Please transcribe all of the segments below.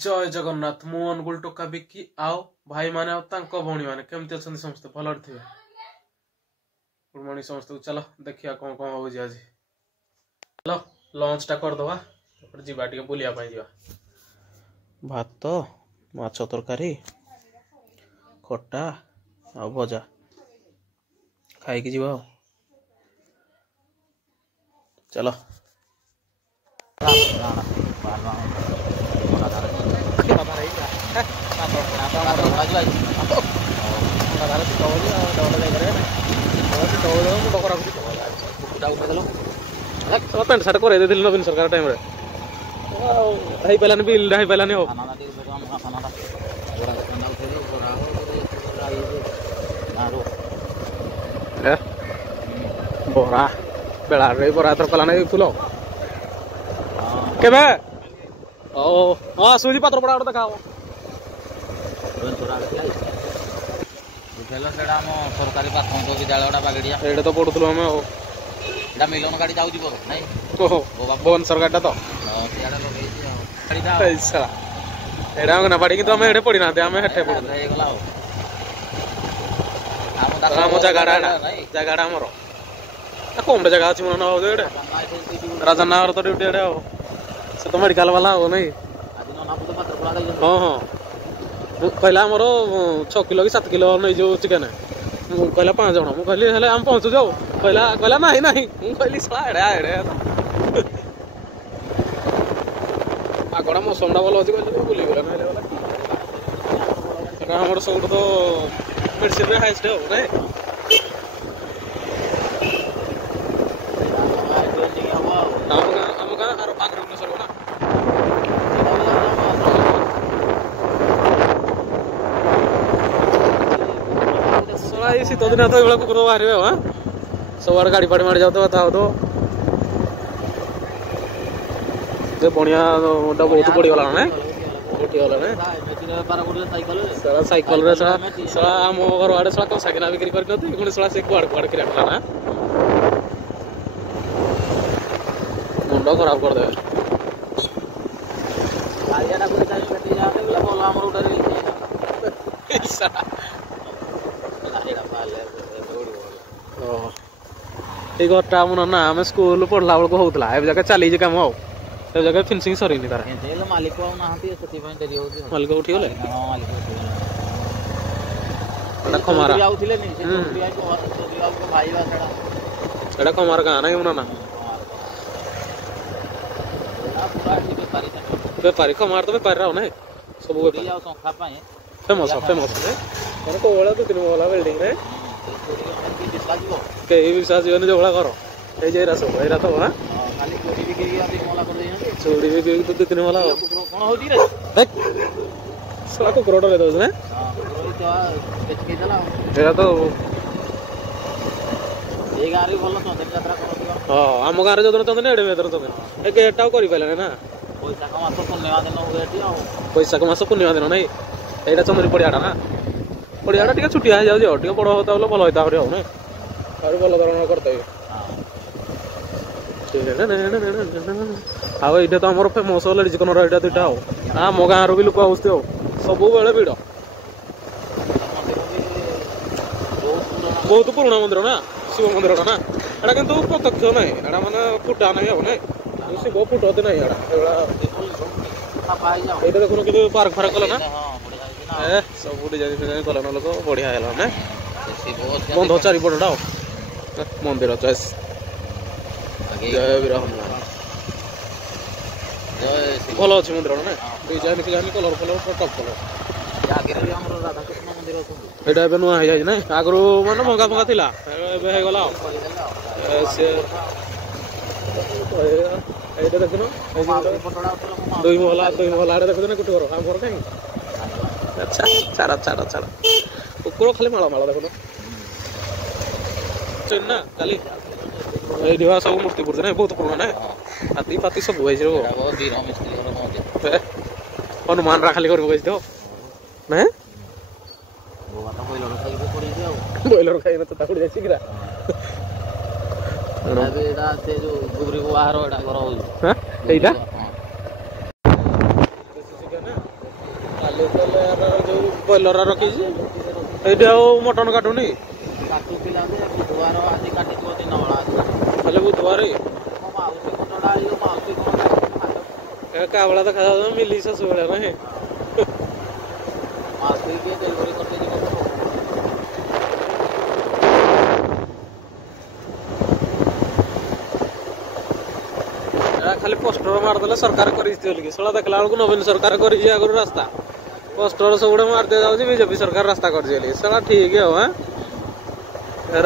जय जगन्नाथ मु अनुगुल टोका बिकी आओ भाई माने भौणी माने केमती अच्छा समस्त भल थे। गुड मॉर्निंग समस्त चलो देखिया कौन कौन हो आज चलो लंच टा करदवा जीवा टे बुलिया जा भात माछ तरकारी खटा आ भजा खाई जीवा चलो पेंट सार्ट कर नवीन सरकार टाइम पालानी बिल पालानी हो बरा बेला बरा एथर पालानी फुल केबे ओ हां सुजी पात्र पड़ा देखा सरकारी प्राथमिक विद्यालय बागड़िया ये तो पढ़ुल आम मिलन गाड़ी जाऊँ नहीं भुवन सरकार तो ना पड़ी कि आम पड़ी ना आम हेठे पड़गला आम जगह आमर कम जगह अच्छी मन ना राजन तो ड्यूटी से तो मेडिकल वाला हो नहीं हाँ हाँ कहला आमर 6 किलो कि 7 किलो नहीं जो चिकेन कहला 5 जन मुझे कहली आम पहुँचु जाऊ कहला ना कहली शला एड़े आगड़ा मौसम टा भल अच्छे कहली बुलेगला ना आम सब तो मेडिसिन हाइस्ट हो ना आम गाँव आगे भुवनेश्वर ना शीत दिन तो ये कुकुर बाहर हाँ सब आड़े गाड़ी फाड़ी मारी जाता था तो बढ़िया बहुत पड़गला ना उठीगला सैकल आम घर आड़े कम साइकिल बिक्री कर से कुआड़े किराला ना मुंड खराब करदे घरटा मन ना आम स्कूल पढ़ला बेलू होता है जगह चली कम आओ जगह फिनिशिंग सरीनी तार मालिक मालिक उठीगले खमारा खमार गाँ ना ना बेपारी खमार तो बेपारी रहो ना सब फेमस फेमस कोला 2-3 महला बिल्डिंग रे कहीं विश्वास जीवन जो भाड़ा कर ये सब एरा तो हाँ चूड़ी भी 2-3 महला साला कुकुर डर दे तो हाँ आम गाँव जो चंदन एडे चंदन गेटा कर ना बैशाख मास पूर्णिमा दिन नहीं यहाँ चंदनी पड़ियाटा ना पड़ियाटा टे छुटिया हो जाए बड़ होता बोले भल होता हो ना भल धरण करते आ ये तो आम फेमस लेडीज कनर यहाँ 2टा हो आम गाँव भी लोक आसते हो सब बेले भिड़ बहुत पुराणा मंदिर ना शिव मंदिर ना एटा कि प्रत्यक्ष ना एटा मानने फुटा ना हो ना शिव फुटते ना ये देखो कि पार्क फार्क कल ना सब डिजाइन कल ना लोक बढ़िया है ना बंध चारिपटा मंदिर चॉइस जय वीर हनुमान भल अच्छे मंदिर ना डिजाइन डिजाइन कलर कलर टप कलर यहाँ नुआ हो जाए ना आगु मानने भंगा भंगा थी गला देखन 2 महला आड़े देखते गोटे घर आम घर कहीं अच्छा छाड़ा छाड़ा छाड़ा कुकुर खाली माला माला देखो ना काली ये सब मूर्ति पूर्ति ना बहुत पुराना ना हाथी पाती सब हनुमान रा खाली कर ना बॉयलर खाई ना तो ताकुड़ जाए किरा गुबरी को बाहर एटा घर हो हां एटा ବ୍ରଏଲର ରଖିଛି ଏଇଠି ଆଉ ମଟନ କାଟୁନି କାଟୁଥିଲା ଯେ ବୁଧବାର ଆଜି କାଟିଥିବ ଦିନ ବେଳା ଖାଲି ବୁଧବାର ମୋ ମାଉସୀ କଟଡ଼ା ଆଇଲୁ ମାଉସୀ କ'ଣ କାବଳା ଦେଖାଯାଉଛି ମିଲି ଶାଶୁ ଭଳିଆ ନାହିଁ ମାଉସୀ କିଏ ଡେଲିଭରି କରିଦେଇଛି ଖାଲି ପୋଷ୍ଟର ମାରିଦେଲେ ସରକାର କରିଛି ବୋଲିକି ଶଳା ଦେଖିଲା ବେଳକୁ ନବୀନ ସରକାର କରିଛି ଆଗରୁ ରାସ୍ତା ପୋଷ୍ଟର ସବୁଗୁଡା ମାରି ଦିଆଯାଉଛି ବିଜେପି ସରକାର ରାସ୍ତା କରିଛି ବୋଲି ଶଳା ଠିକ ଆଉ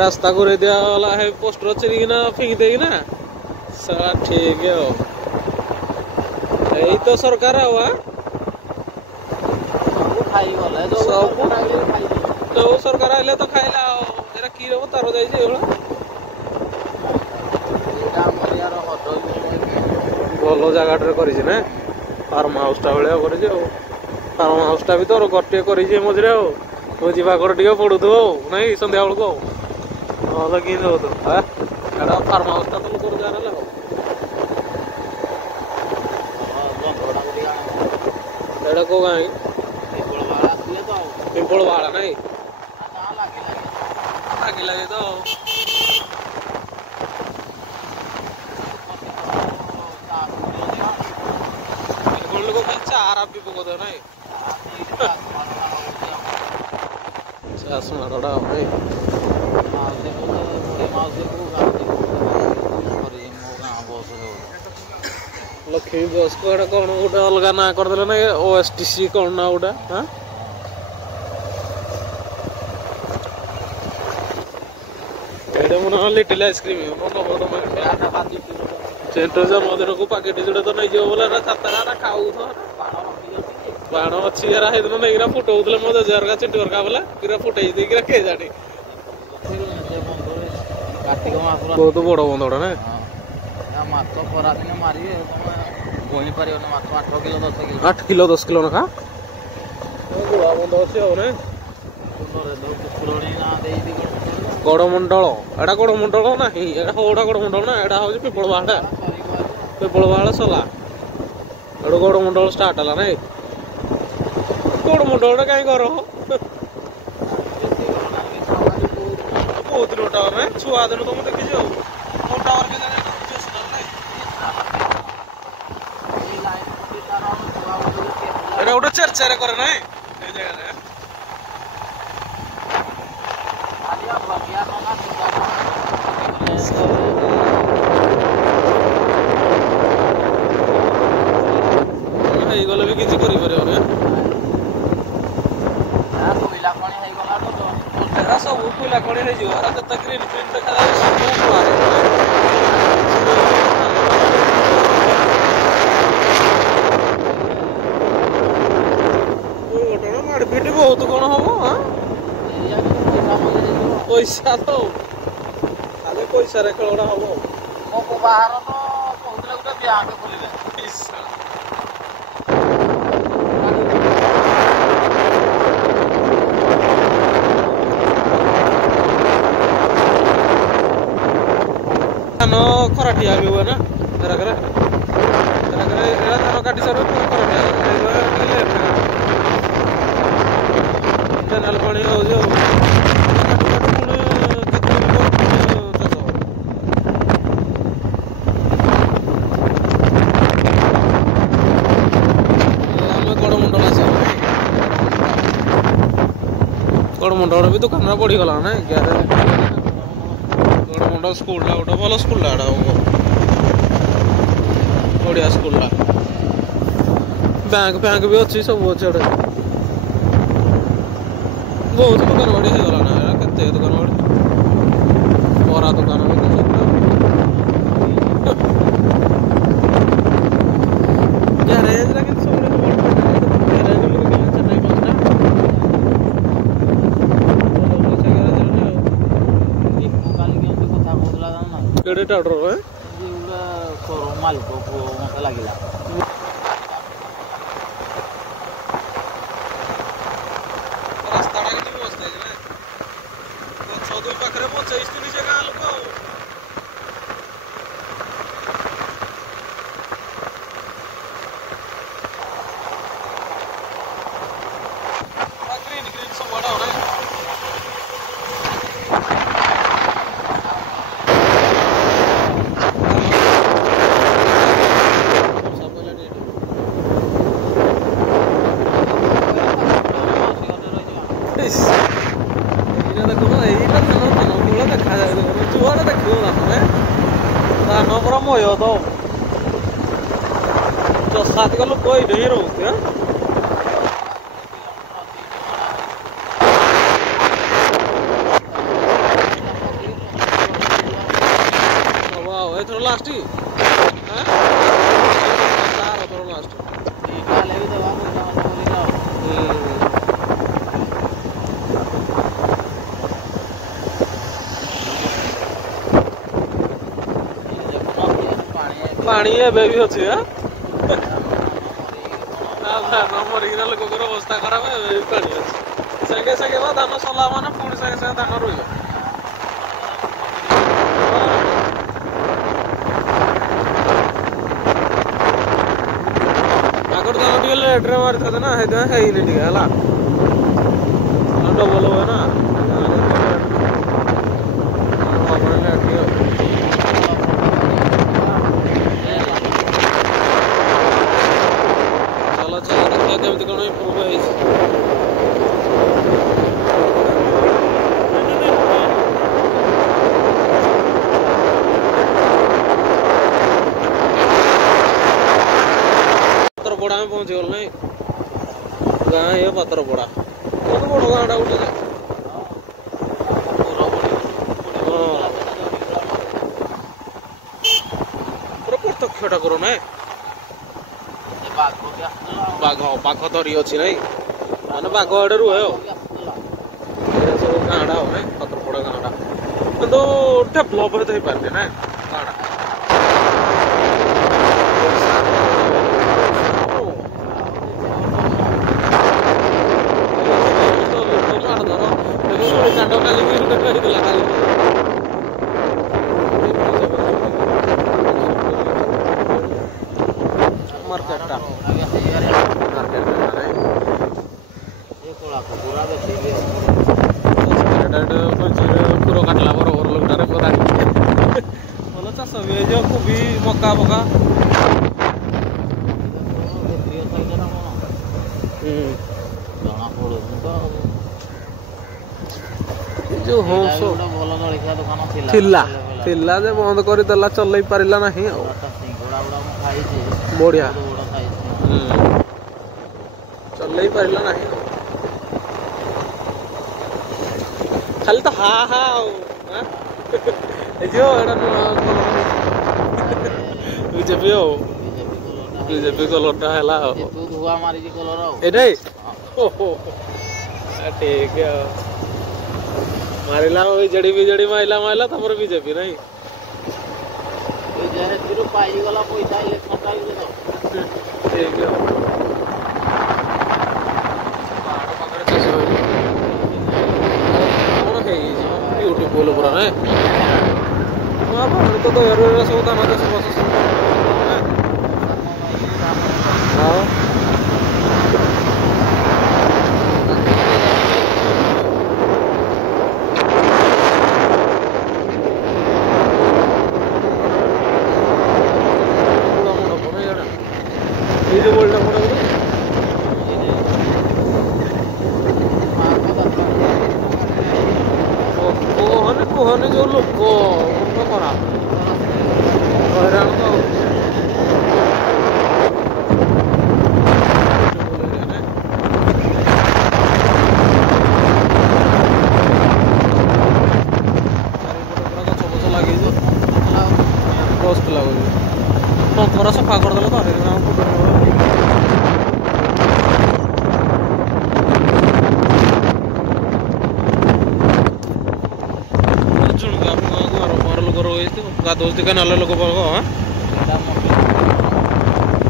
ରାସ୍ତା କରି ଦିଆଗଲା ହେ ପୋଷ୍ଟର ଚିରିକିନା ଫିଙ୍ଗି ଦେଇକିନା ଶଳା ଠିକ ଆଉ ଏଇ ତ ସରକାର ଆଉ ଖାଇଗଲେ ଯୋଉ ସରକାର ଆଇଲେ ତ ଖାଇଲା ଆଉ ଏରା କି ହବ ତାର ଯାଇଛି ଏଇଭଳିଆ ଭଲ ଜାଗାଟାରେ କରିଛି ନା ଫାର୍ମ ହାଉସ ଟା ଭଳିଆ କରିଛି ଆଉ ଫାର୍ମ ହାଉସ ଟା ବି ତୋର ଗୋଟିଏ କରିଛି ମଝିରେ ଆଉ ଭୋଜି ଭାଗର ଟିକେ ପଡୁଥିବ ଆଉ ନାଇଁ ସନ୍ଧ୍ୟା ବେଳକୁ ଆଉ ନହେଲେ କି ହଉଥିବ ଏଟା ଫାର୍ମ ହାଉସ ଟା ତ ଲୋକ ରୋଜଗାର ହେଲା ଆଉ ଏଟା କୋଉ ଗାଁ ପିମ୍ପଳ ବାହାଳ ନାଇଁ ଲାଗି ଲାଗି ତ लोग चार आप भी बहुत है ना मारोड़ा भाई लक्ष्मी बस को एटा कौन गोटे अलग ना करदेले ना ओएसटीसी कौन ना गोटा हाँ एटा मन लिटिल आइसक्रीम सेंटर जन्मदिन को पाकेट जोड़े तो नहीं जाओ बोला चार खाऊ बाण अच्छी यार है दिन नहीं फुटाऊले मो जर का चिट्टी का बोला कि फुटे देकर खे जानी बहुत बड़ बंधटा ना माछ खरा दिन मारे गणी पार 8 किलो 10 किलो ना गुड़ा बंध अच्छे हो गड़मंडल एटा गड़मंडल ना होड़ा गड़मंडल ना एटा हूँ पिपल बाड़ा सला एडू गड़मंडल स्टार्ट है ना गड़मंडल कहीं कर बहुत दिन टावर ना छुआ दिन तुम देखी जाओ टावर के गोटे चर्चा करे ना गले भी किसी करी परियो ने कोइला खणी हे गला तो एरा सब कोइला खणी हे जो एरा जत ग्रीन ग्रीन देखा जाय सब मारे ओ घटना मारपीट बहुत कोन हो हां पैसा तो खाली पैसा रे खेलड़ा हो मो को बाहर तो कहउतले गुटे बैंक खोलिबे धान खराटिया भी हुए ना तेरा करे धान काटी सारे केनाल पानी हो जो गड़मंडल भी दुकान पड़ी गला ना गड़मंडल स्कूल गोटे भल स्कूल बढ़िया स्कूल बैंक बैंक भी अच्छी सब अच्छे गोटे बहुत दुकान बाड़ी हो गला ना केते दुकान बाड़ी बरा दुकान गैरेज रा किन सब केड़े टाडर है जी उला सोरो माल को मत लागिला रास्ता टा किती व्यवस्था आहे ना तो सदू पाखरे पोचाईस तुनी जे गाल को ग्रीन ଦେଖୁନ ଏଇଟା ଧାନ ମୂଳ ଦେଖାଯାଏ ଦେଖୁନ ଯୁଆଡେ ଦେଖିବ ଧାନରେ ଧାନ ପୁରା ମୟ ତ ଚଷା ଟିକେ ଲୋକ ଏଇଠି ହିଁ ରହୁଛି ଆଁ ଏଥର ଲାଷ୍ଟ ଥର ଲାଷ୍ଟ ପାଣି ଏବେ ବି ଅଛି ଧାନ ମରିକିନା ଲୋକଙ୍କର ଅବସ୍ଥା ଖରାପ ଏବେ ବି ପାଣି ଅଛି ସାଙ୍ଗେ ସାଙ୍ଗେ ବା ଧାନ ସଲା ମାନେ ପୁଣି ସାଙ୍ଗେ ସାଙ୍ଗେ ଧାନ ରହିବ ଆଗରୁ ଧାନ ଟିକେ ଲେଟ୍ରେ ମାରିଥାନ୍ତେ ନା ସେଇଥିପାଇଁ ହେଇନି ଟିକେ ହେଲା ଡବଲ ହୁଏ ନା କେମିତି କଣ ଇମ୍ପ୍ରୁଭ୍ ହେଇଛି ପାତ୍ରପଡ଼ା ଆମେ ପହଞ୍ଚିଗଲୁ ନାଇଁ ଗାଁ ଇଏ ପାତ୍ରପଡ଼ା ବହୁତ ବଡ଼ ଗାଁଟା ଗୋଟେ ପୁରା ପ୍ରତ୍ୟକ୍ଷ ଠାକୁର ନାଇଁ ବାଘ ଧରି ଅଛି ନାଇଁ ମାନେ ବାଘ ଆଡେ ରୁହେ ଆଉ ସବୁ ଗାଁଟା ଆଉ ନାଇଁ ପାତ୍ରପଡ଼ା ଗାଁଟା କିନ୍ତୁ ଡେଭଲପ ଏତେ ହେଇପାରିନି ନାଇଁ ଗାଁଟା କୋବି ମକା ଫକା ଜଣା ପଡୁନି ତ ଯୋଉ ହଂସ ଭଲ ଜଳଖିଆ ଦୋକାନ ଥିଲା ଯେ ବନ୍ଦ କରିଦେଲା ଚଲେଇ ପାରିଲା ନାହିଁ ଆଉ ସିଙ୍ଗଡା ଗୁଡା ମୁଁ ଖାଇଛି ବଢିଆ ଖାଇଛି ଚଲେଇ ପାରିଲା ନାହିଁ ଖାଲି ତ ହା ହା ଆଉ ବିଜେପି ଆଉ ବିଜେପି କଲରଟା ହେଲା ଆଉ ଧୁଆ ମାରିଛି କଲର ଆଉ ଏଇଟା ଠିକ ଆଉ ମାରିଲା ବିଜେଡି ମାଇଲା ତାପରେ ବିଜେପି ନାଇଁ ଯେହେତୁ ପାଇଗଲା ପଇସା ଇଲେକ୍ସନଟା ଠିକ କଣ ହେଇଛି ୟୁଟ୍ୟୁବ ପୁରା ନାଇଁ ତ ସବୁ ଧାନ ଚାଷ ବାସ କୁହନି ଯୋଉ ଲୋକ ମୁଣ୍ଡ ଖରାପ ହଇରାଣ ତ କଷ୍ଟ ଲାଗୁଛି ଟଙ୍କର ସଫା କରିଦେଲେ ତ ଗାଧୋଉଛି ଟିକେ ନହେଲେ ଲୋକ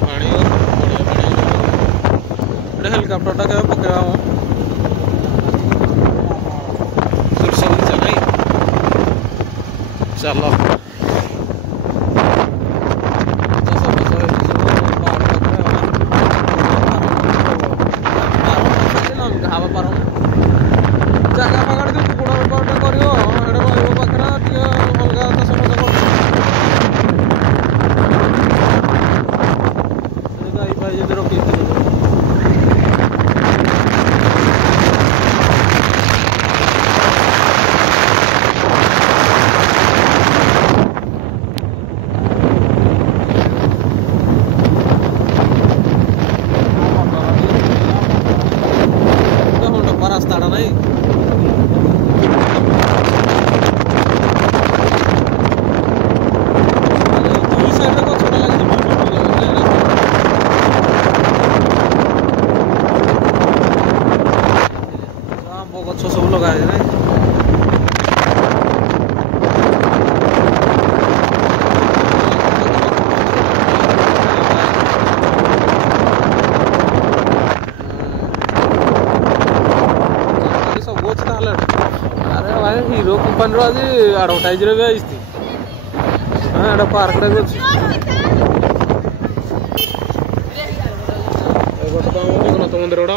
ପାଣି ଏଇଟା ହେଲିକପ୍ଟରଟା କେବେ ପକେଇବା ଶୀର୍ଷ ନାଇଁ ଚାଲ ଜାଗା ପାଖରେ ଯୋଉ କୁକୁଡ଼ା ବେପାରଟା କରିବ ଏଇଟା ରହିବ ପାଖରେ ଟିକେ ଅଲଗା ସମସ୍ତେ ଗାଈ ଫାଇ ଯଦି ରଖିଥିଲେ हीरो कंपनी आज आडभटाइज भी आई हाँ पार्क अच्छी जगन्नाथ मंदिर गुड़ा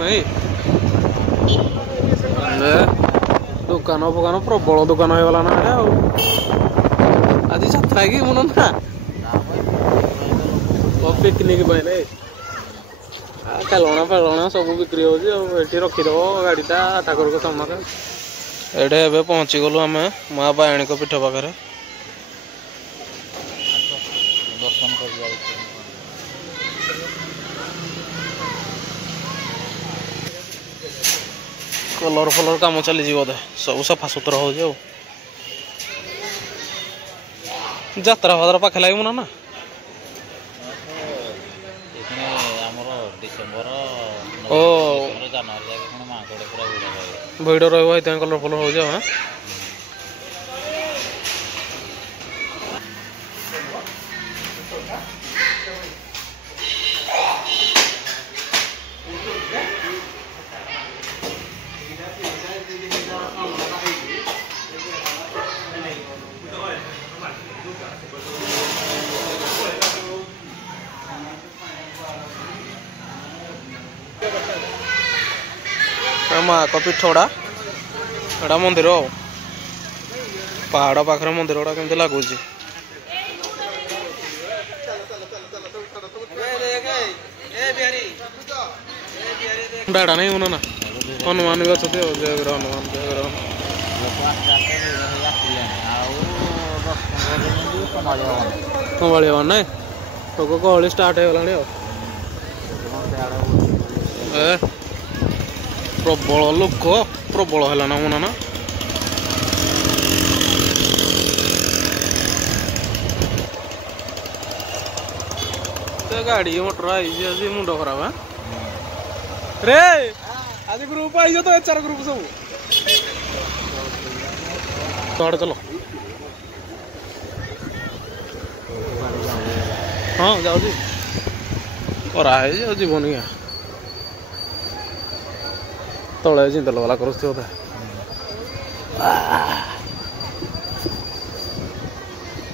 नहीं दुकान फुकान प्रबल दुकान हो गला ना आज यात्रा कि मन ना पिकनिक खेलना फेलना सब बिक्री हो रखीदेव गाड़ीटा ठाकुर को सामने ये पहुँची गलु आम माँ बायणी पीठ पाखे दर्शन कर कलर फलर काम चली बोधे सब सफा सुतरा हो जात्रा फात्रा पाखे लगे मुना ना डिसेम्बर ओ जनवरी भिड़ रही कलर फलर हो जाओ माँ का पीठड़ा एटा मंदिर पहाड़ पाखे मंदिर गुड़ा केमती लगुच डाड़ा नहीं होना ना हनुमान भी अच्छे हनुमान संभाल ना लोक गहली स्टार्ट हो गला प्रबल लोक प्रबल है ना मुना ना गाड़ी मोटर आई मुंड खराब है रे आज ग्रुप आई तो एचआर ग्रुप सब तो चलो हाँ जाऊ जीवन क्या तले जिंदल वाला कर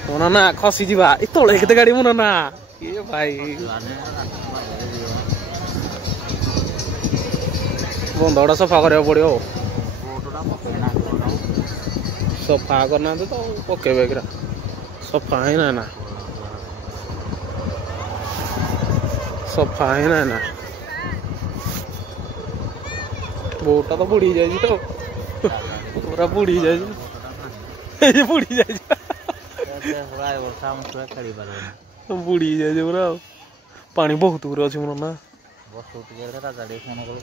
मुना ना खसी जा तले केते गाड़ी मुना ना ये भाई बंधटा सफा करा पड़ो सफा करना तो पकेबे कि सफा ही ना सफा ही ना बोटा तो बुड़ी जाए तो पूरा बुड़ी जाए बुड़ी जाए बुड़ी जाए पूरा पानी बहुत पूरा अच्छे मन ना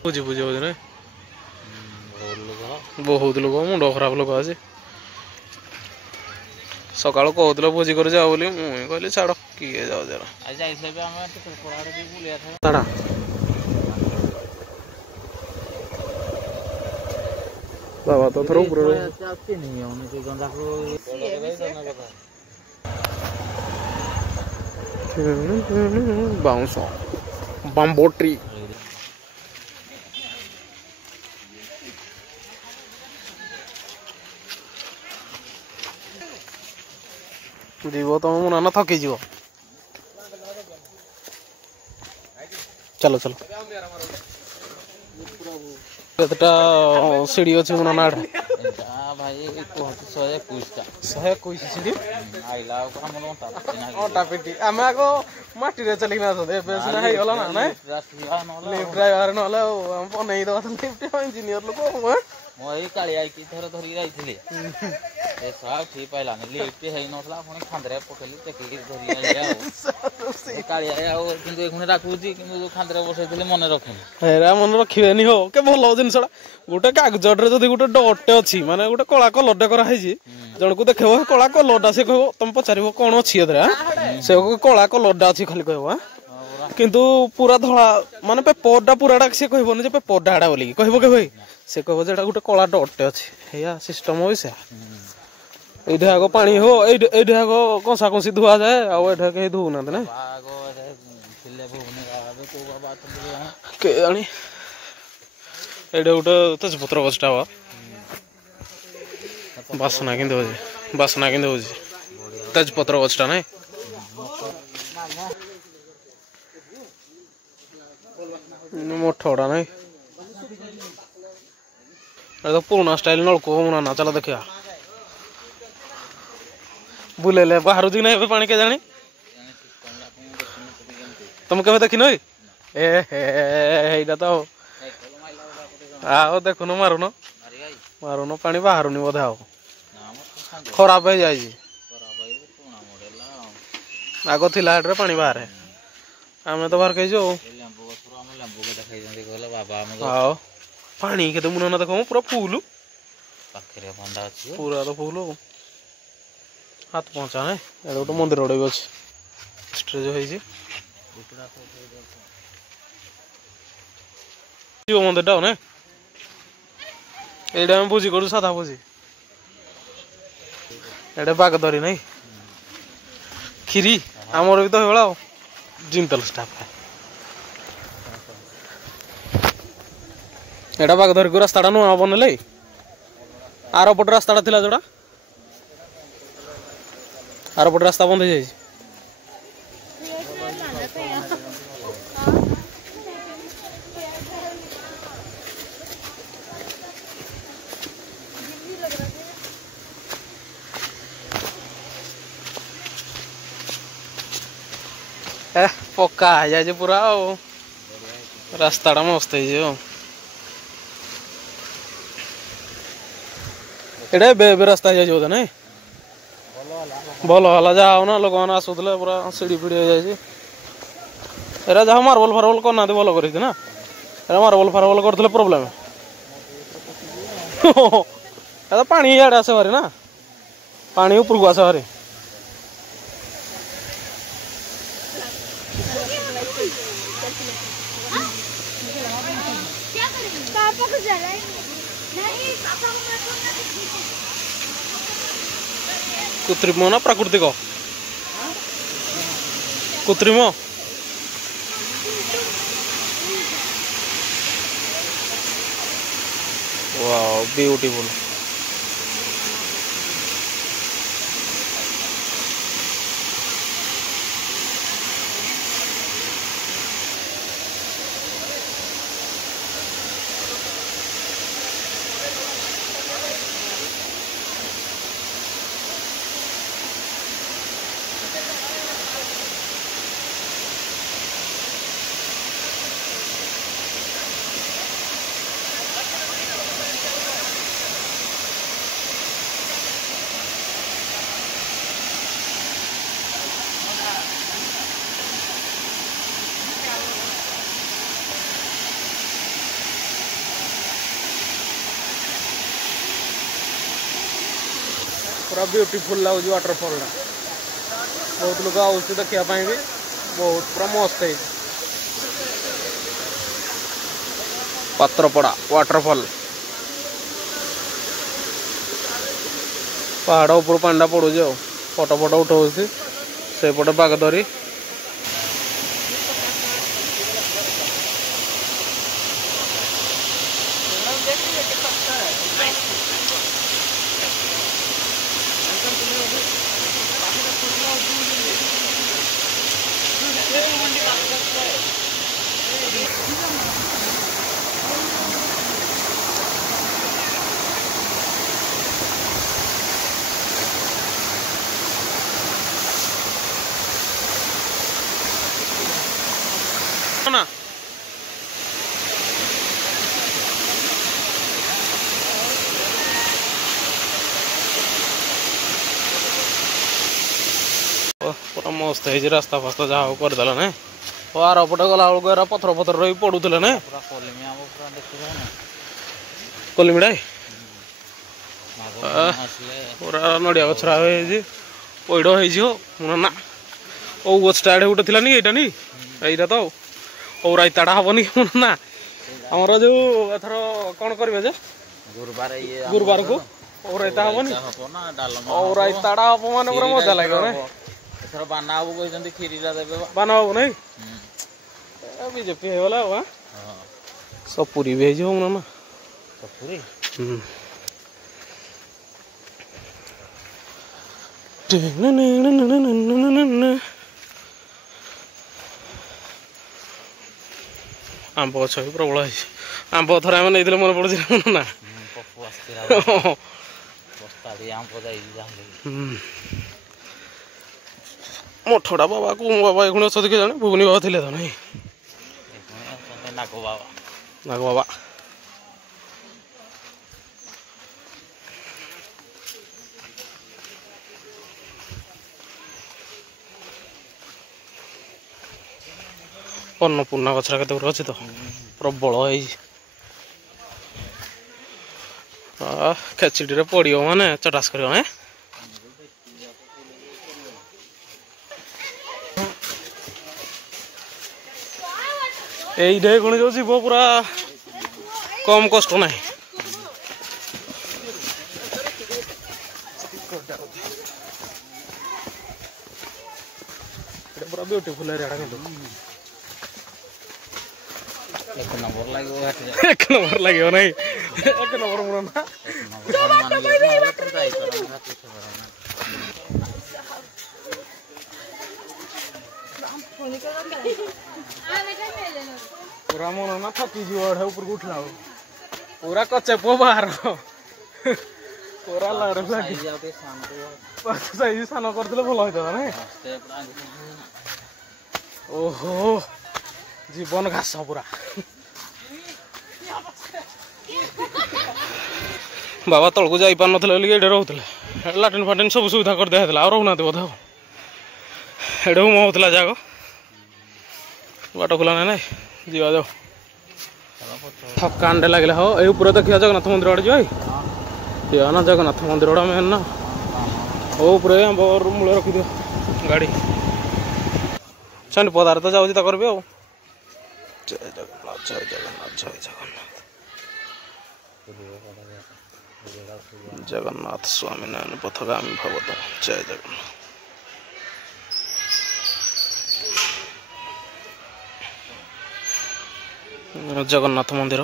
बुझी बुझी हो बहुत लोग मुंड खराब लोग आज सका कहते भोजी कर जाओ बोली मुझे कहली छाड़ किए जाओ जरा बाबा तो थोड़ा ऊपर बाउंस बम्बो ट्री जीव तुम मुना ना थकी जीव चलो चलो केतटा सीढ़ी अच्छे मुना ना भाई 121 सीढ़ी अटा पेटी आम आग मटी चलिक ना लिफ्ट ड्राइवर ना बनई दवा लिफ्ट इंजीनियर लोक मुझे कालिया की थर धरिक जाइली ठीक पाइलानी लिफ्ट है नसला पुणी खांदरे पकेली टेकिक धरिक कालिया डाकुची खांदरे बसई मन रखुनी हेरा मन रखिबेनी हो के भल जिनसटा गोटे कागजटे जदि गोटे डटे अच्छी माने गोटे कला कलरटे कराई जन को देख कला कलरटा से कह तुम पचार कौन अच्छी से कला कलरटा अच्छी खाली कह किंतु पूरा धला माने पेपरटा पूराटा से कहबनी जे पेपरटा एडा बोलिकी कहब के भाई से कह जे गोटे कला डटे अच्छी या सिस्टम हो से ये आग पानी हो ये आग कसा कसी धुआ जाए आठ कहीं धुना ना के जानी ये गोटे तेजपत्र गछटा ବାସ୍ନା କେମିତି ହଉଛି ବାସ୍ନା କେମିତି ହଉଛି ତେଜପତ୍ର ଗଛଟା ନାଇଁ ମୋଠଟା ନାଇଁ तो पुराना स्टाइल नलकूप बनाना चलो देखिया बुलेले बाहर जी नहीं पानी के जानी तुम केवे देखी नई ए हे तो आओ देखु न मारुन पानी बाहर नहीं बोधे आओ खराब हो जाए आग थिला हेड्रे पानी बाहर आम तो बाहर कही आओ पानी के तो मुना देखो पूरा फूल पूरा तो फूल हाथ पहुंचा है गोटे मंदिर गोटे भी अच्छे स्टेज हो मंदिर टा ना ये भोजी करू साधा भोजी एडे बाग धरी नहीं खीरी आमर भी तो हो जिंतल स्टाफ है एटा बाग धरिक रास्ता नुआ बनले आर पट रास्ता थिला जोड़ा आर पट रास्ता बंद हो जाए पक्का आ जाए पूरा रास्ता मस्त हो एडे बे रास्ता जाए बोधे ना भल है जहाँ ना लोक मैंने आसूले पूरा सीढ़ी फिड़ी हो जाए जहाँ मार्बल फार्बल करना भल कर ना मार्बल फार्बल करते प्रोब्लेम पानी इे आसे भारी ना पानी ऊपर को आसे भारी कृत्रिम ना प्राकृतिक कृत्रिम वाओ ब्यूटीफुल पूरा ब्यूटीफुल लगे वाटरफॉल बहुत लोग आउस देखापी भी बहुत पूरा मस्त है पात्रपड़ा वाटरफॉल पहाड़ ऊपर पांडा पड़ू फोटो फोटो उठाऊ से पटे बाग धरी ना पूरा मस्त है रास्ता फास्ता जहाँ करदेला ना आर पटे गला बेलू पथर पथर रही पड़ूले ना कलिमिड़ा पूरा नड़िया गछरा पैड़ होना ओ गछटा एडे गोटे थी एटा नी यहीटा तो ओ रायताड़ा हेनी ना आमर जो एथर कौन करेंगे जे गुरुवार को ओ रायता हेनी ओ रायताड़ा हम मान पूरा मजा लगे एथर बाना बाबू कहते खीरीटा देबे बाना बाबू नहीं बीजेपी होगला सपुरी भी हो ना सपुरी आंब गछ भी प्रबल है आंब थरे आम नहीं मन पड़े ना पप्पू आसला बस्ता आंब जाई मठड़ा बाबा को बाबा ये अच्छा देखिए जाने भुवनी बाबा थे तो नहीं नाग बाबा नाग बाबा अन्नपूर्णा गछरा केते अच्छे तो प्रबल है खेचड़ी पड़ो माने चटास कर এইটাই কোন যাও জীব পুরা কম কষ্ট নাই এটা পুরা বিউটিফুল এরিয়াটা কিন্তু एक नंबर लागियो এক নম্বর লাগিব নাই এক নম্বর মনে না पूरा मन ना थकी जीव ऊपर उठला पूरा कच्चे पो बाहर पूरा लड़ सही सान करते भल होता ना ओहो जीवन घास पूरा बाबा तलक जा पार ना ये रोते लाट्रिन फाट्रिन सब सुविधा कर दिया आ रोना बोध एडे हुम होता जाग बाट खुला ना जीवा जाओ थकान लगे हाँ ये ऊपर देखिए जगन्नाथ मंदिर आड़े जा ना जगन्नाथ मंदिर गुड़ा मेन ना हो ऊपर मूल रखिद गाड़ी सेंट पदार्थ जाऊँगी तक भी आओ जय जगन्नाथ जय जगन्नाथ जय जगन्नाथ जगन्नाथ स्वामी नारायण पथगामी भवत जय जगन्नाथ जगन्नाथ मंदिर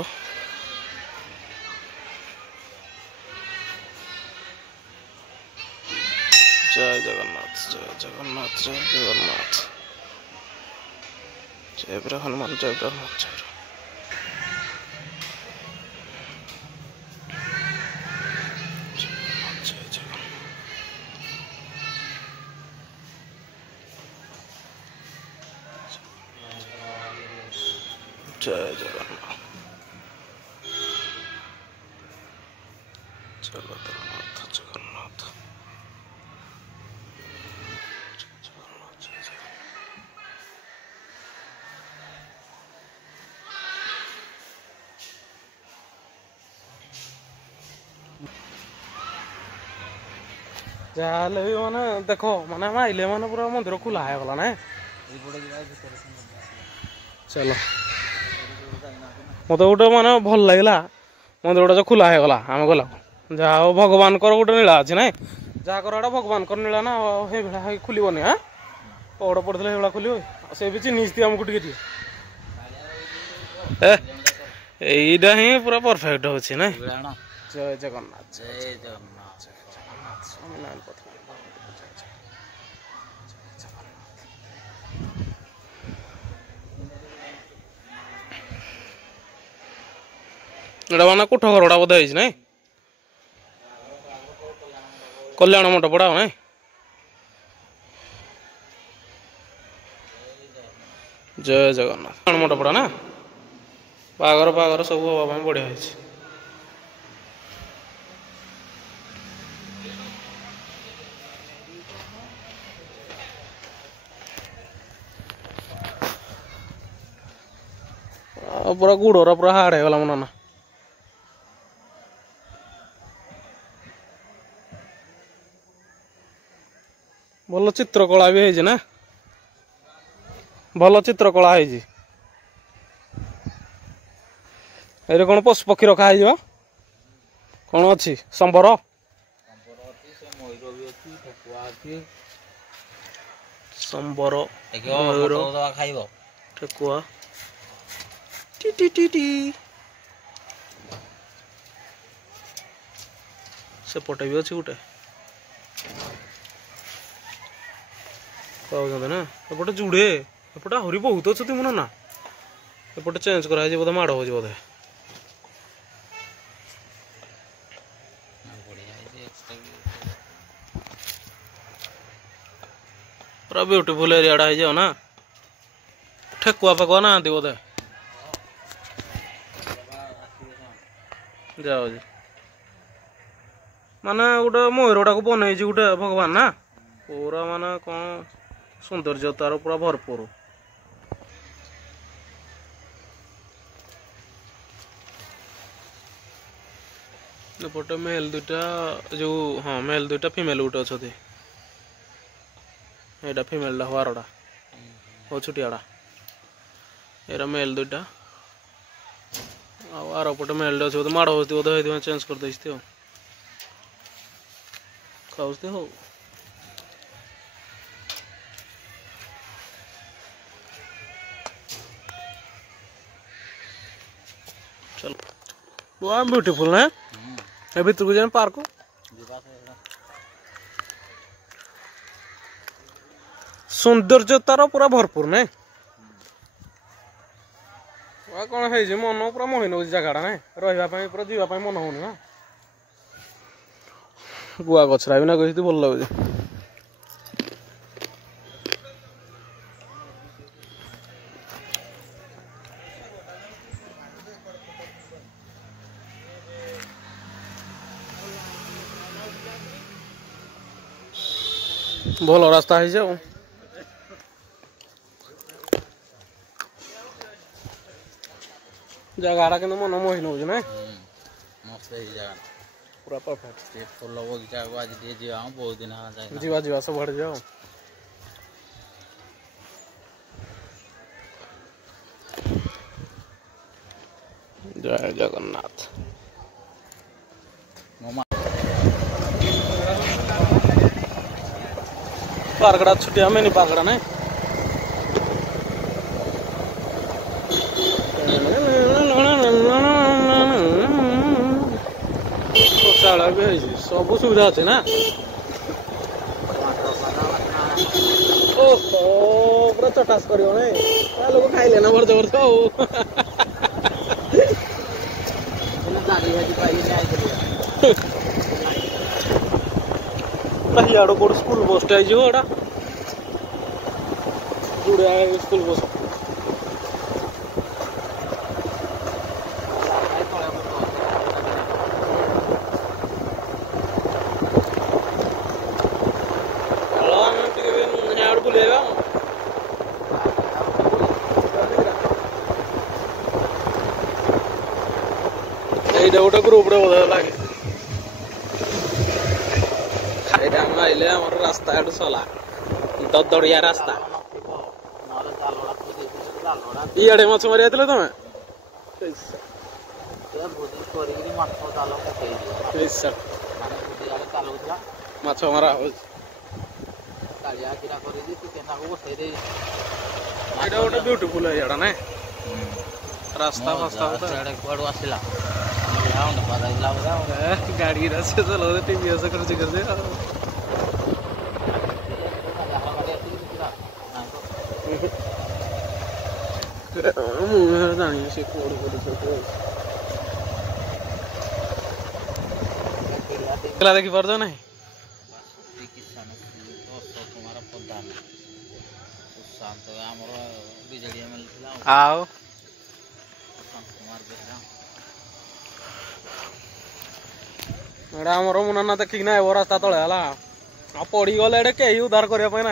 जय जगन्नाथ जय जगन्नाथ जय जगन्नाथ जय ब्रह्म हनुमान जय ब्रह्म जय जगन्नाथ जगन्नाथ जगन्नाथ जाले माने देखो माने आइले माने पूरा मंदिर खुला है गला ना चलो मत गोटे माने भल लगला मंदिर गोटे जो खुला है गला आम गला जहा भगवान गोटे नीला अच्छे ना जहाँ कर भगवान नीला ना हे भेड़ा खुलबनी हाँ पौड़ पड़े हे खोल से भी चिन्हित आमको टे एटा ही पूरा परफेक्ट हो ना जय जगन्नाथ जय जगन्नाथ जय जगन्नाथ स्वामी नारायण एटा माना कोठ घरटा बोधे ना कल्याण मठ पड़ा ना जय जगन्नाथ कल्याण मठ पड़ा ना बागर बागर सब हवा बढ़िया है पूरा गुड़ पूरा हाड़ है मन ना भल चित्रकला भी है ना भल चित्रकला है ये कौन पशु पक्षी रखा है कौन अच्छी संबर संबर ठेकुआ टी टी टी टी से पटे भी अच्छी गोटे ପାଉଛନ୍ତି ନା ଏପଟେ ଯୁଡ଼େ ଏପଟେ ଆହୁରି ବହୁତ ଅଛନ୍ତି ମୁଁ ନା ଏପଟେ ଚେଞ୍ଜ କରାହେଇଛି ବୋଧେ ମାଡ଼ ହେଉଛି ବୋଧେ ପୁରା ବ୍ୟୁଟିଫୁଲ ଏରିଆଟା ହେଇଯାଉ ନା ଠେକୁଆ ଫେକୁଆ ନାହାନ୍ତି ବୋଧେ ଯାଉଛି ମାନେ ଗୋଟେ ମୟୂରଟାକୁ ବନେଇଛି ଗୋଟେ ଭଗବାନ ନା ପୁରା ମାନେ କ'ଣ ସୌନ୍ଦର୍ଯ୍ୟତାର ପୁରା ଭରପୁର ଏପଟେ ମେଲ୍ ଦୁଇଟା ଯେଉଁ ହଁ ମେଲ୍ ଦୁଇଟା ଫିମେଲ୍ ଗୋଟେ ଅଛନ୍ତି ଏଇଟା ଫିମେଲଟା ହବାରଟା ହଉ ଛୁଟିଆଟା ଏଇଟା ମେଲ୍ ଦୁଇଟା ଆଉ ଆର ପଟେ ମେଲ୍ଟା ଅଛି ବୋଧେ ମାଡ଼ ହେଉଛି ବୋଧେ ସେଇଥିପାଇଁ ଚେଞ୍ଜ କରିଦେଇଛି ଆଉ ଖାଉଛି ହଉ चल वो ब्यूटीफुल ना अभी तुझे जान पार्क सौंदर्यतार पूरा भरपूर ना कौन है मन पूरा मोहि नौ जगह ना रही पूरा जीवाई मन हो गुआ गछरा भी ना कही भल लगे भल रास्ता है जाओ जगह कि मन मोहि नौ ना मस्त जगह पूरा परफेक्ट फुल बगीचा को आज दिए जीवा बहुत दिन जीवा जीवा सब बढ़ जाओ जय जगन्नाथ पार्कड़ा छुट्टिया में नहीं पार्कड़ा ना शौचालय भी है सब सुविधा अच्छे ना ओहो पूरा चटास कर लोग खाइले ना बर्द बर्द हियाड़ो कोड स्कूल बस टा जुड़ा स्कूल बस बुलेगा गोटे ग्रुप लगे आइले रास्ता चला ददड़िया रास्ता इे मछ मारी तुम माछ मारा गोटे ब्यूटीफुल है ना रास्ता फास्ता आसला गाड़ी चलो टीवीएस खर्च कर दे जानी से देखी पार ना आओ आमर मुना देखिक ना रास्ता तले है पड़ी गले कहीं उद्धार करने ना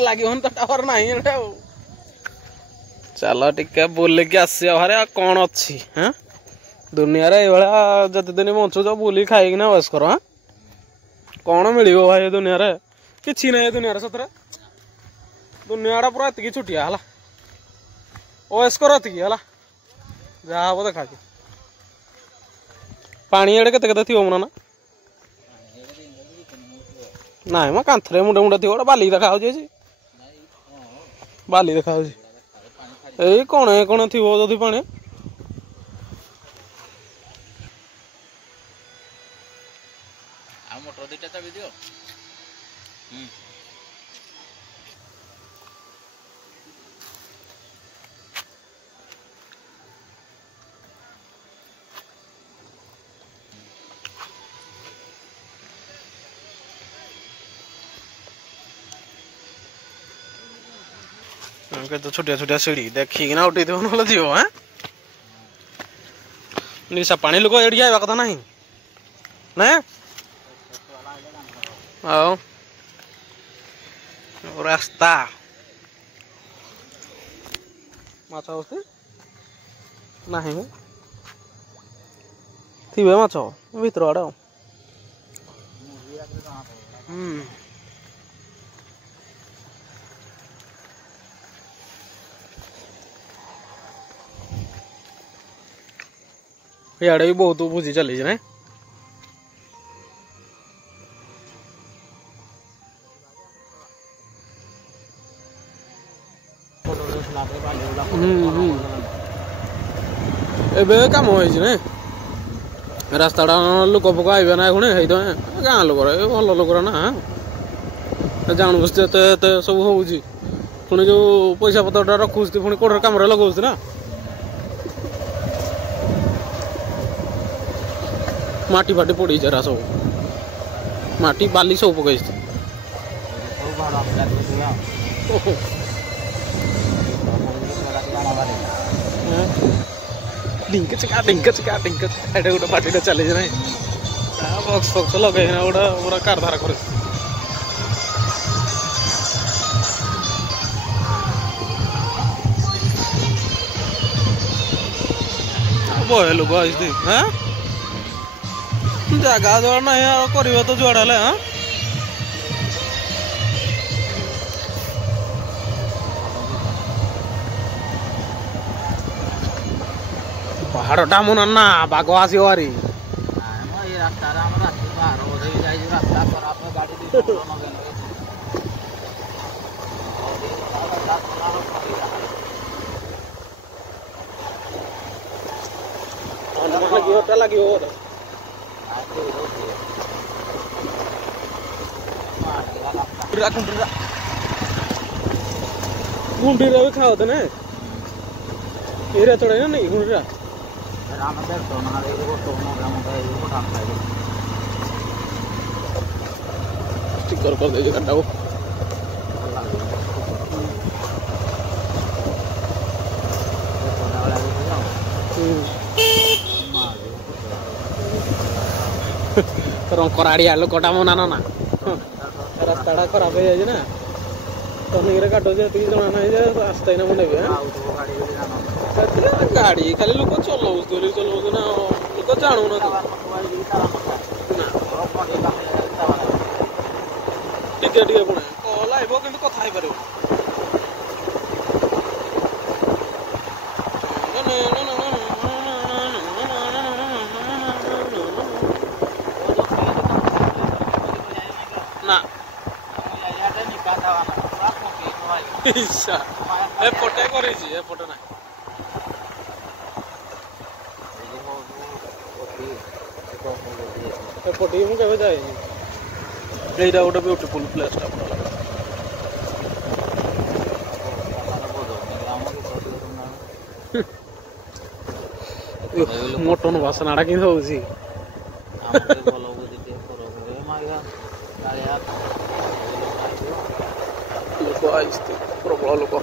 लगे तो टावर ना चल टे बुलिक आसरे कौन अच्छी हाँ दुनिया जते दिन बंचुच बुली खाई बस कर हाँ कौन मिल भाई दुनिया कि ना दुनिया सतरे दुनिया पूरा एति छुटिया है ओएस्कर एति है जहाँ हम देखा पानी एडे केते थी मुना ना ना म कांथरे मुंडे मुंडे थी बाली देखा बाली देखा यही कौन थी जदि पानी मोटर 2टा चाबी दियो तो छोटिया छोटिया सीढ़ी देखिक ना उठी ना जीव हाँ निशा पानी लोक एड़ी आवा कथा नहीं ना आओ रास्ता माछ बस्ती नहीं थी माछ भीतर आड़े इे भी बहुत भोजी चली ना एबे काम हो रास्ता लोक फोक आइबे ना पुणी गाँ लोक भल लोक ना जाणु सब हो पुणी जो पैसा पतर रखुच पुणी कोड़ कम लगाऊँ ना माटी फाटी पड़ी जरा सब माटी बाली सब पकई ढिंक चिका गोटे पार्टी चली ना बक्स फक्स लगे गोटे पूरा कारधारा कर बहे लोक हाँ जगह जो ना कर तो जुआड़े हाँ पहाड़ टा मन ना बाघ आसो भारी लगे गुंडीरा भी खाओ ना एरिया थोड़ा ना नहीं गुंडीरा स्टिकर कर दे घंटा वो कराड़ी आलू कटा मना ना रास्ता खराब हो जाए ना तनिक काटो जना ना रास्ता ना मुझे गाड़ी खाली लोक चलाऊ ना लोक जानू ना टे पुणे कल आइब कि कथा पार ना एपटे एपटे ना एपटे मुझे जाए यहाँ गोटे ब्यूटीफुल प्लेस मटन बासना कि लोक प्रबल लोक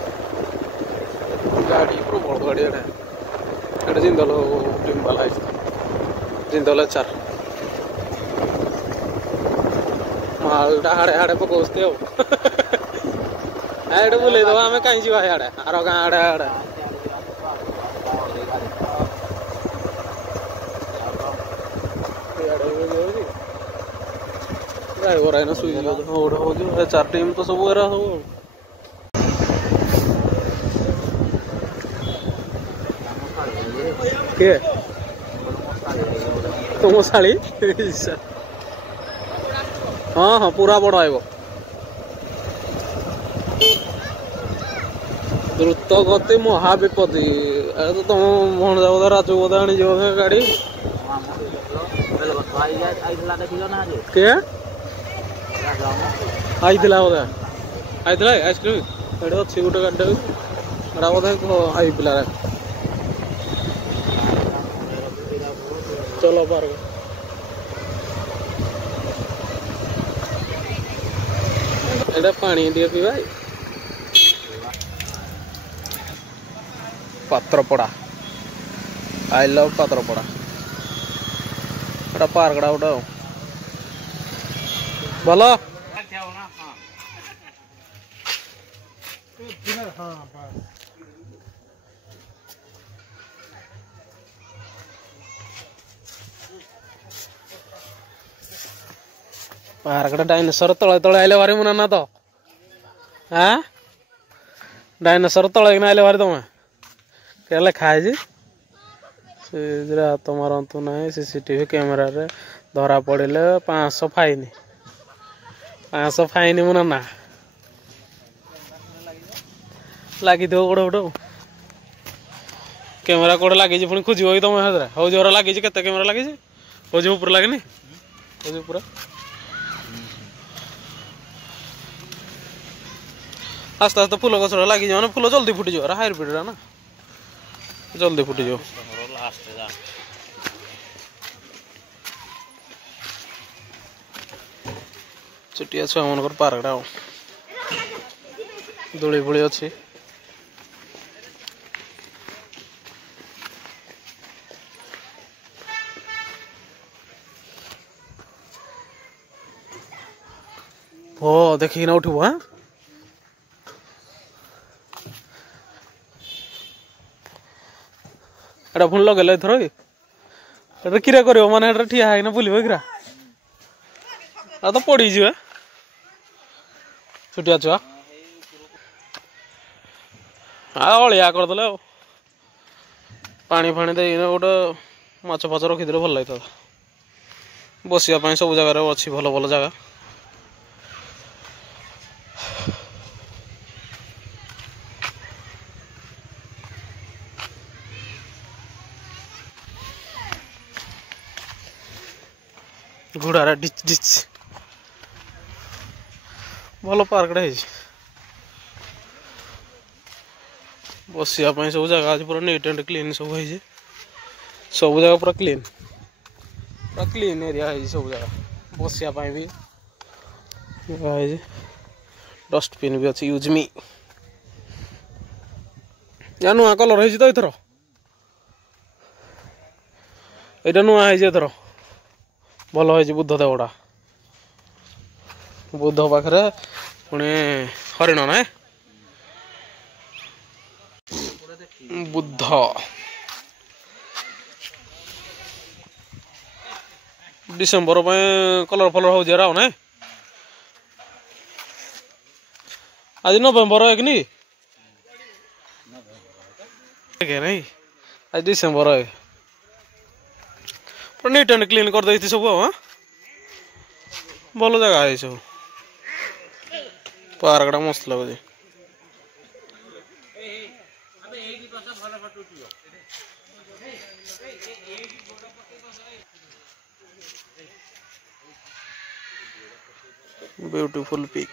गाड़ी प्रबल गाड़ी एटे जिंदल टीम वाला जिंदल चार मालटा हाड़े हाड़े पकौते आड़े बुले दबा आम कहीं जावा आड़े आर गाँ आड़े आड़े ड्राइवर आए शुई हो चार टीम तो सब एरा सब के तुम शाड़ी हाँ हाँ पूरा बड़ आइब द्रुत गति महाविपत्ति तो तुम भणजा बोधे राजू बोधे आनी गाड़ी के आईला बोधे आईला आइसक्रीम ये अच्छी गोटे गाड़ी बोधे आई पिला चलो पार्क एटा पानी दिए पीवा पात्रपड़ा आई लव पात्रपड़ा एटा पार्कड़ा गोटे भल पार्कड़ा डायनासोर तले तले आइले भारी मुना ना तो हाँ डायनासोर तले आइले भारी तुम क्या लिखा है हाथ मारतु ना सीसीटीवी कैमेरा रे धरा पड़े 500 फाइन 500 फाइन मुना ना लगी गोड़ गोटे कैमेरा कोड़े लगी पुणी खोज तुम हौ जोर लगी के कैमेरा लगी हौ ऊपर लगनी हौ पूरा आस्ते आस्ते फुल गछ लगी जाए फुल जल्दी फुटी जाए हाइब्रिड ना जल्दी फुटी जाओ छुट्टिया छुआ मन पार्कटा दोली फोली अच्छी हो देखिए ना उठू हाँ एटा पुणी लगे एथर किरा कर माने ठिया है बुलब किरा तो पड़ी जी छुटिया छुआ अलिया करदे पानी फाणी दे गोटे माछ फाच रखीदे भल लगी बसिया सब जगार अच्छी भल भल जगह घोड़ा डिच डिच भल पार्कटा बसिया सब जगह आज पूरा नीट एंड क्लीन सब सब जगह पूरा क्लीन एरिया है सब जगह बसिया भी डस्टबिन भी अच्छी यूज मी या नुआ कलर है तो एथर यहाँ नुआ है एथर भल है बुद्ध देवड़ा बुद्ध पाखे पुणी हरिण ना बुद्ध डिसेम्बर कलर फलर हो जाए ना आज नवेम्बर है कि नहीं आज डिसेम्बर है नीट एंड क्लीन कर दी सब हाँ भल जगह है सब पार्कटा मस्त लगुच ब्यूटीफुल पिक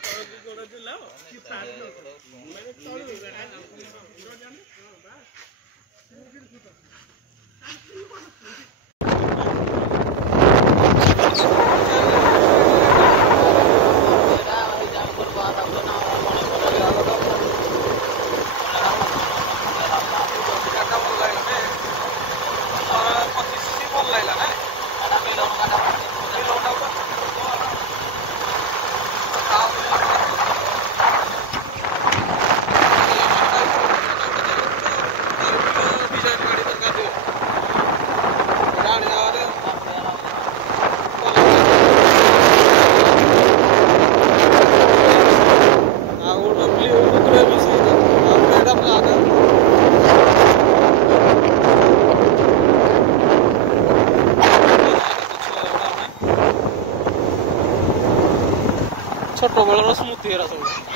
छोट बेलर स्मृति है सब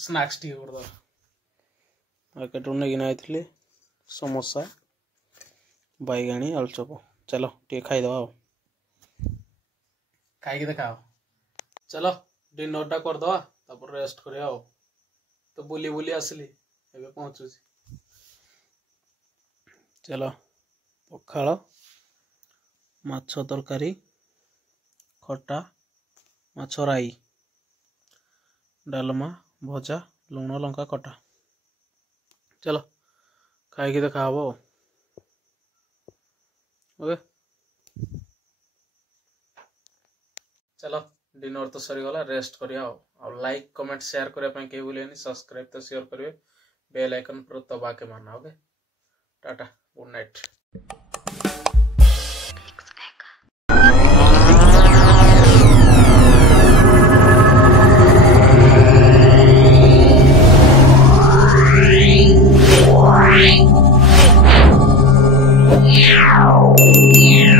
स्नैक्स टी कर दो मार्केट रू नहीं आइली समोसा बैगाणी आलुचप चलो टे खाईदे खाई देखा चलो डिनर टा करदे तापर रेस्ट करिया तो बुली बुली आसली एबे पहुंचुची चलो पखाल माछ तरकारी खटा माछ राई डालमा भजा लुण लंका कटा चलो खाई देखा हम ओके चलो डिनर तो सरीगला रेस्ट करिया लाइक कमेंट शेयर करने कहीं भूलेनि सब्सक्राइब तो शेयर करेंगे बेल आइकन पर दबा के मारना okay tata good night Yeah.